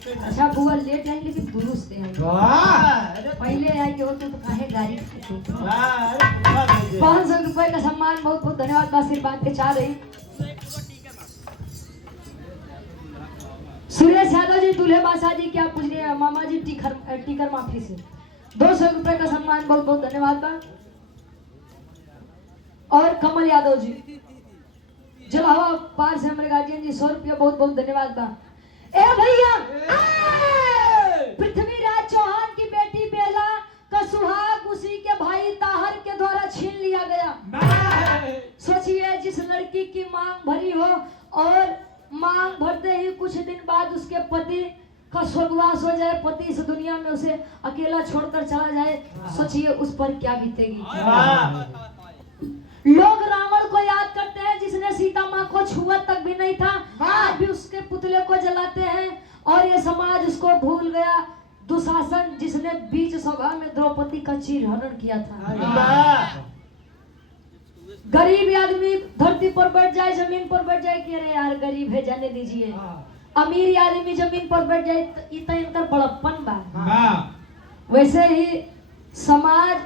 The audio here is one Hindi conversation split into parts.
अच्छा बुआ लेट आई लेकिन दुरुस्त है। पहले आई के होते तो काहे गाड़ी 500 रुपए का सम्मान, बहुत बहुत धन्यवाद। आशीर्वाद के चाह रही सुरेश यादव जी, दूल्हे बासा जी, क्या पूछ रहे हैं मामा जी? टीकर माफी से 200 रुपए का सम्मान, बहुत बहुत धन्यवाद बा। और कमल यादव जी जलावा पार से हमारे गार्जियन जी 100 रुपया, बहुत बहुत धन्यवाद बा। ए भैया, पृथ्वीराज चौहान की बेटी बेला का सुहाग उसी के भाई ताहर के द्वारा छीन लिया गया। सोचिए, जिस लड़की की मांग भरी हो और मांग भरते ही कुछ दिन बाद उसके पति का स्वर्गवास हो जाए, पति इस दुनिया में उसे अकेला छोड़कर चला जाए, सोचिए उस पर क्या बीतेगी। लोग रावण को याद करते हैं जिसने सीता माँ को छुआ तक भी नहीं था, आज भी उसके पुतले को जलाते हैं और ये समाज उसको भूल गया। दुशासन जिसने बीच सभा में द्रौपदी का चीरहरण किया था। गरीब आदमी धरती पर बैठ जाए, जमीन पर बैठ जाए कि अरे यार गरीब है जाने दीजिए। अमीर आदमी जमीन पर बैठ जाए इतना इनका बड़प्पन बा। वैसे ही समाज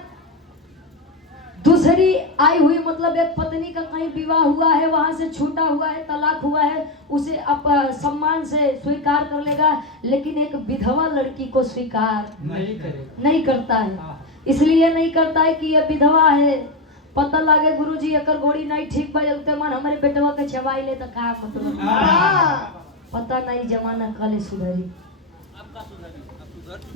दूसरी आई हुई, मतलब एक पत्नी का कहीं विवाह हुआ है, वहां से छूटा हुआ है, तलाक हुआ है, उसे सम्मान से स्वीकार कर लेगा, लेकिन एक विधवा लड़की को स्वीकार नहीं करता है। इसलिए नहीं करता है कि ये विधवा है, पता लगे गुरुजी अकर गोड़ी नहीं ठीक बजते मन हमारे बेटवा के चबाई ले तो का मतलब, पता नहीं जमाना कले सुधरी।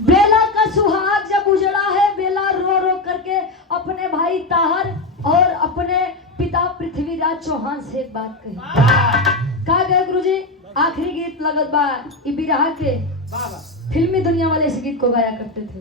बेला का सुहाग जब उजड़ा है, बेला रो रो करके अपने भाई ताहर और अपने पिता पृथ्वीराज चौहान से एक बात कही। कहा गया गुरुजी, आखिरी गीत लगत बा ई बिरहा के, फिल्मी दुनिया वाले इस गीत को गाया करते थे।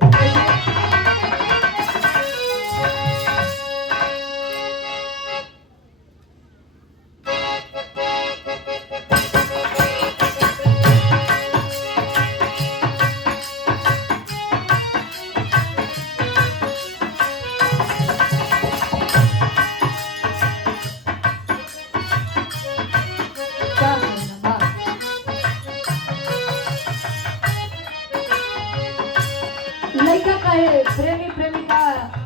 लड़का कहे प्रेमी प्रेमिका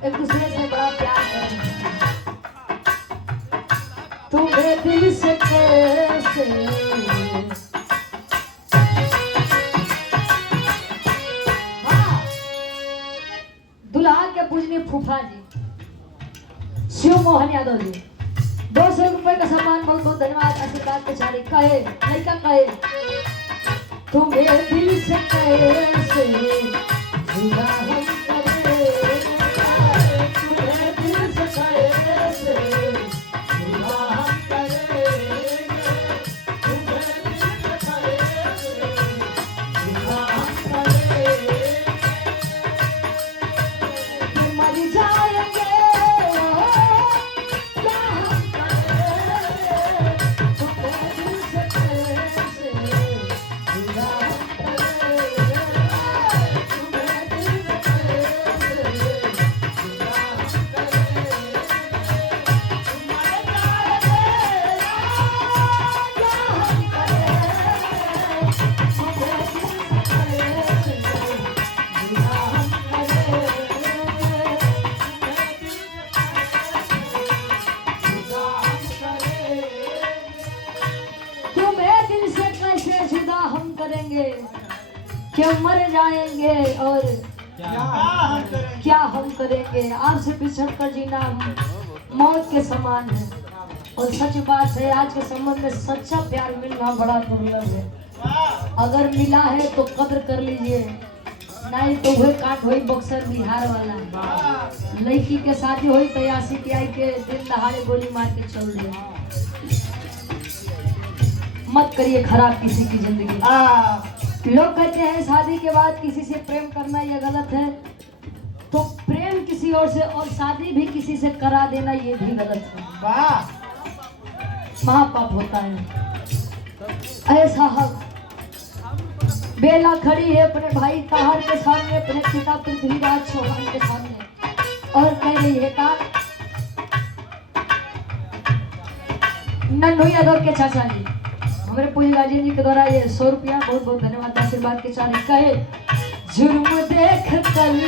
एक दूसरे से बड़ा प्यार करते, तुम्हें दिल से कैसे दुल्हा के पूजनीय फूफा जी शिव मोहन यादव जी 200 रुपए का सम्मान, बहुत बहुत धन्यवाद। आशीर्वाद के चारे कहे लड़का कहे तुम्हें दिल से कैसे जुदा हम करे, तुम्हें दिल से कैसे जुदा हम करेंगे, तुम्हें दिल से कैसे जुदा हम करेंगे, मर जाएंगे क्या हम करेंगे, तुम्हें दिल से कैसे जुदा हम करेंगे। क्या मर जाएंगे और क्या हम करेंगे, आपसे बिछड़ कर जीना मौत के समान है। और सच बात है, आज के संबंध में सच्चा प्यार मिलना बड़ा दुर्लभ है। अगर मिला है तो कद्र कर लीजिए, नहीं तो वह काट हुई बक्सर बिहार वाला है। लड़की के शादी हुई तो आशिकी के दिन दहाड़े गोली मार के चल दे। मत करिए खराब किसी की जिंदगी। लोग कहते हैं शादी के बाद किसी से प्रेम करना ये गलत है, तो प्रेम किसी और से और शादी भी किसी से करा देना ये भी गलत है, महापाप होता है। ऐसा हक बेला खड़ी है अपने भाई ताहर के सामने, अपने पिता पृथ्वीराज चौहान के सामने और कह रही है का नन्हू यादव के चाचा जी हमारे पूरी गार्जियन जी के द्वारा ये 100 रुपया बहुत बहुत धन्यवाद आशीर्वाद के साथ कहे जुर्म देख कर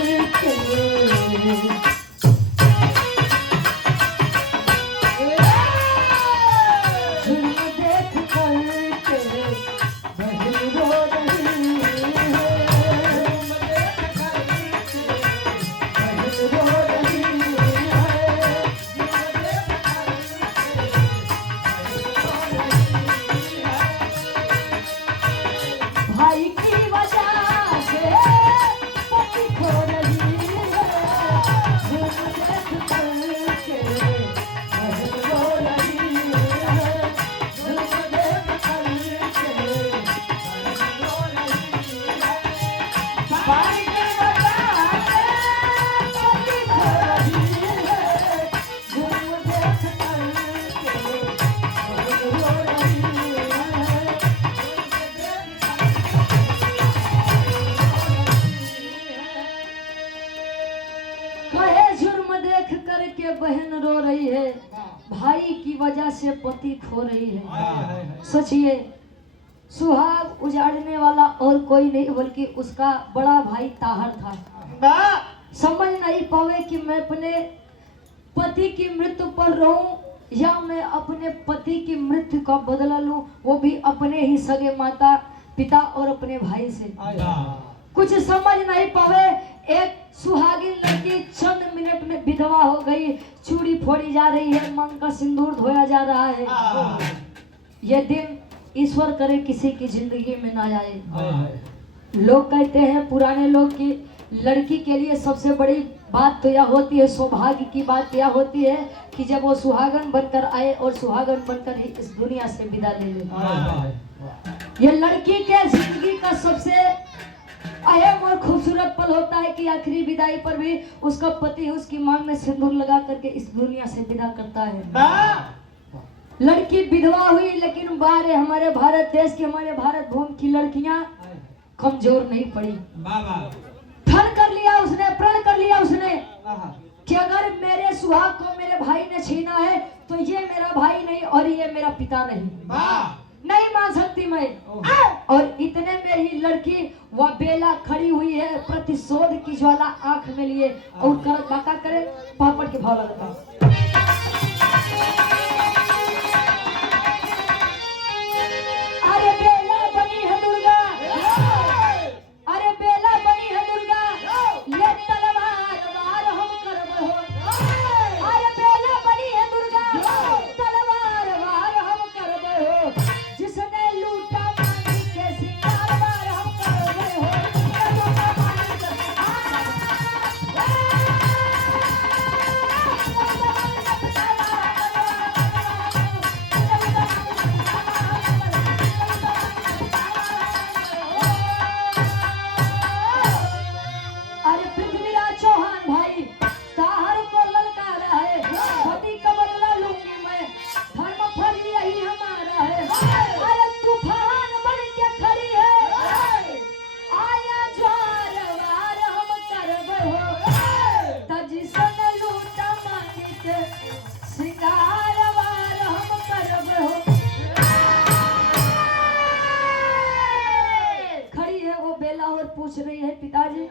बहन रो रही है, भाई की वजह से पति खो रही है। सोचिए, सुहाग उजाड़ने वाला और कोई नहीं बल्कि उसका बड़ा भाई ताहर था। समझ नहीं पावे कि मैं अपने पति की मृत्यु पर रहूं या मैं अपने पति की मृत्यु का बदला लूं, वो भी अपने ही सगे माता पिता और अपने भाई से। कुछ समझ नहीं पावे। एक सुहागिन लड़की चंद मिनट में विधवा हो गई, चूड़ी फोड़ी जा रही है, मांग का सिंदूर धोया जा रहा है। यह दिन ईश्वर करे किसी की जिंदगी में ना आए। लोग कहते हैं, पुराने लोग, की लड़की के लिए सबसे बड़ी बात तो यह होती है, सौभाग्य की बात यह होती है कि जब वो सुहागन बनकर आए और सुहागन बनकर ही इस दुनिया से विदा ले ले। ये लड़की के जिंदगी का सबसे अहम और खूबसूरत पल होता है कि आखिरी विदाई पर भी उसका पति उसकी मांग में सिंदूर लगा करके इस दुनिया से विदा करता है। लड़की विधवा हुई, लेकिन बाहर हमारे भारत देश की, हमारे भारत भूमि की लड़कियां कमजोर नहीं पड़ी। ठन कर लिया उसने, प्रण कर लिया उसने कि अगर मेरे सुहाग को मेरे भाई ने छीना है तो ये मेरा भाई नहीं और ये मेरा पिता नहीं मान सकती मैं। और इतने में ही लड़की वह बेला खड़ी हुई है, प्रतिशोध की ज्वाला आंख में लिए और काका करे पापड़ के भाव लगता। अरे बेला बनी है दुर्गा, अरे बेला बनी है दुर्गा, ये तलवार वार हम करबो। अरे बेला बनी है दुर्गा, तलवार वार हम करबो। जिसने लूटा मानी के सिंगार वार हम करबो। अरे पृथ्वीराज चौहान भाई ताहर को ललकारा है, पति का बदला लूंगी मैं, धर्म फल यही हमारा है। अरे तूफान बन के खड़ी है, आया ज्वार वार हम करबो। जिसने लूटा मांगी के सिंगार वार हम करबो। खड़ी है वो बेला और पूछ रही है, पिताजी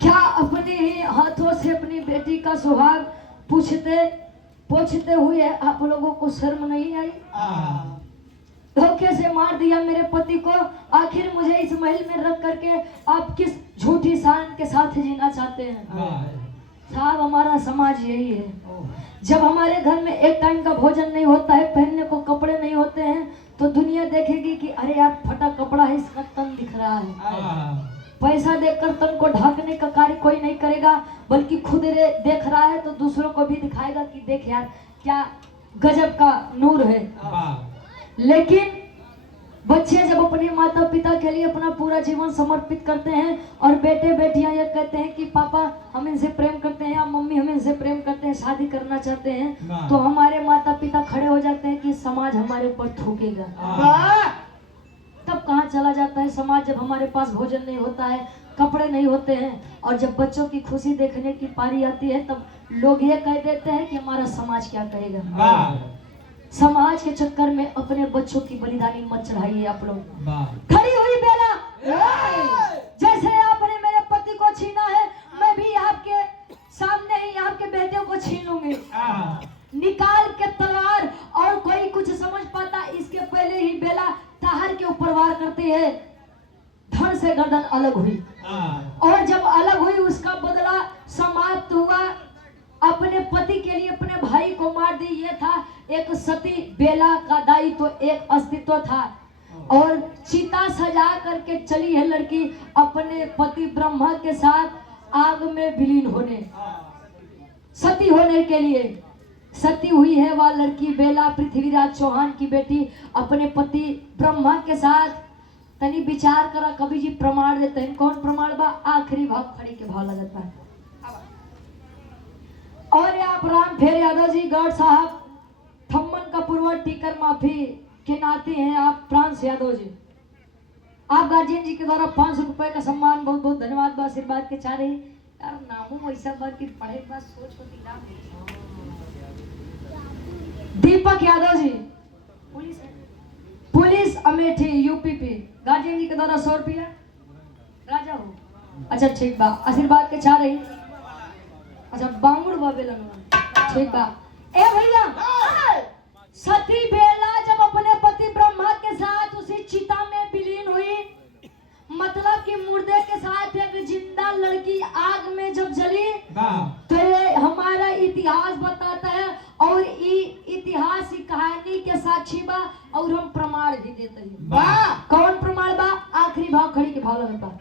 क्या अपने ही हाथों से अपनी बेटी का सुहाग पूछते हुए आप लोगों को शर्म नहीं आई? धोखे से मार दिया मेरे पति को, आखिर मुझे इस महल में रख करके आप किस झूठी शान के साथ जीना चाहते हैं? साहब, हमारा समाज यही है। जब हमारे घर में एक टाइम का भोजन नहीं होता है, पहनने को कपड़े नहीं होते हैं, तो दुनिया देखेगी कि अरे यार फटा कपड़ा है, इसका तन दिख रहा है। पैसा देकर तन को ढकने का कार्य कोई नहीं करेगा, बल्कि खुद देख रहा है तो दूसरों को भी दिखाएगा कि देख यार क्या गजब का नूर है। लेकिन बच्चे जब अपने माता पिता के लिए अपना पूरा जीवन समर्पित करते हैं और बेटे बेटियां ये कहते हैं कि पापा हम इनसे प्रेम करते हैं या मम्मी हम इनसे प्रेम करते हैं, शादी करना चाहते हैं, तो हमारे माता पिता खड़े हो जाते हैं कि समाज हमारे ऊपर थूकेगा। तब कहाँ चला जाता है समाज? जब हमारे पास भोजन नहीं होता है, कपड़े नहीं होते हैं, और जब बच्चों की खुशी देखने की पारी आती है तब लोग ये कह देते हैं कि हमारा समाज क्या कहेगा। समाज के चक्कर में अपने बच्चों की बलिदानी मत चढ़ाइए आप लोग। खड़ी हुई बेला, जैसे आपने मेरे पति को छीना है, मैं भी आपके सामने ही आपके बेटे को छीन लूंगी। निकाल के तलवार, और कोई कुछ समझ पाता इसके पहले ही बेला ताहर के ऊपर वार करती है। धड़ से गर्दन अलग हुई, और जब अलग हुई उसका बदला समाप्त हुआ। अपने पति के लिए अपने भाई को मार दी। ये था एक सती बेला का दायित्व, एक अस्तित्व था। और चिता सजा करके चली है लड़की अपने पति ब्रह्मा के साथ आग में विलीन होने, सती होने के लिए। सती हुई है वह लड़की बेला, पृथ्वीराज चौहान की बेटी, अपने पति ब्रह्मा के साथ। तनी विचार करा, कवि जी प्रमाण देते हैं। कौन प्रमाण बा? आखिरी भाग खड़ी के भाव लगता है। और आप राम फेर यादव जी, गढ़ साहब, थम्मन का पूर्व टीकर माफी के नाते हैं आप फ्रांस यादव जी। आप गार्जियन जी के द्वारा 500 रुपए का सम्मान, बहुत बहुत धन्यवाद। आशीर्वाद के चाह रहे यार, नामों वैसा बात की पढ़े बात सोच होती ना। Deepak Yadav ji, police Amethi UPP, guardian जी के द्वारा 100 रुपया। राजा हो, अच्छा ठीक बा, आशीर्वाद के चाह रही। अच्छा बांगुड़ बाबेला, ठीक बा। ए भैया, सती बेला जब अपने पति ब्रह्मा के साथ उसी चिता में विलीन हुई, मतलब कि मुर्दे के साथ एक जिंदा लड़की आग में जब जली, तो ये हमारा इतिहास बताता है, और इतिहास की कहानी के साक्षी बा, और हम प्रमाण भी देते हैं। कौन प्रमाण बा? आखिरी भाव खड़ी के भाव लगता।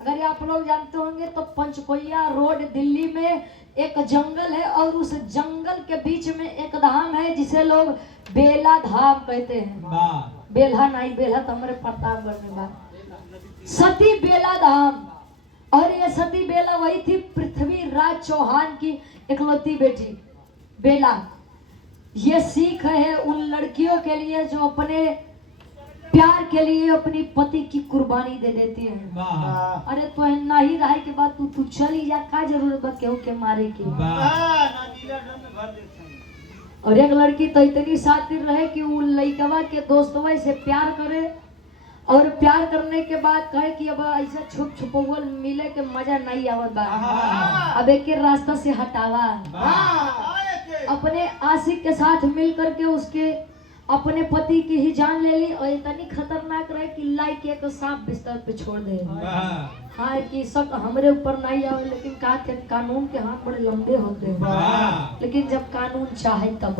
अगर आप लोग जानते होंगे तो पंचकोइया रोड दिल्ली में एक जंगल है, और उस जंगल के बीच में एक धाम है जिसे लोग बेला धाम कहते हैं। बेला नहीं, बेला तो हमारे प्रतापगढ़ में बात। सती बेला धाम, और ये सती बेला वही थी पृथ्वीराज चौहान की इकलौती बेटी बेला। ये सीख है उन लड़कियों के लिए जो अपने प्यार के लिए अपनी पति की कुर्बानी दे देती है। अरे तो नहीं रहे के बाद तू चली जा, का जरूरत बा केहू के मारे की। और एक लड़की तो इतनी शातिर रहे कि वो लड़कवा के दोस्तवा से प्यार करे, और प्यार करने के बाद कहे कि अब ऐसा छुप छुपौल मिले के मजा नहीं आवत बा, अब एक रास्ता से हटावा। अपने आशिक के साथ मिल करके उसके अपने पति की ही जान ले ली, और इतनी खतरनाक रहे कि लाइक एक सांप बिस्तर पे छोड़ दे। हाँ कि शक हमरे ऊपर नहीं आवे, लेकिन का थे कानून के हाथ बड़े लंबे होते हैं, लेकिन जब कानून चाहे तब।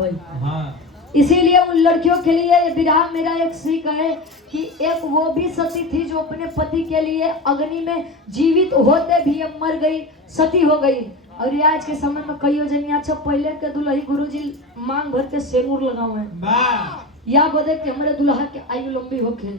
इसीलिए उन लड़कियों के लिए विरह मेरा एक सीख है कि एक वो भी सती थी जो अपने पति के लिए अग्नि में जीवित होते भी मर गई, सती हो गई। और ये आज के समय में कई जनी अच्छा पहले के दुल्ही गुरुजी मांग भर के सेनूर लगावे या बोले कि हमारे दुल्हा के आयु लंबी होके,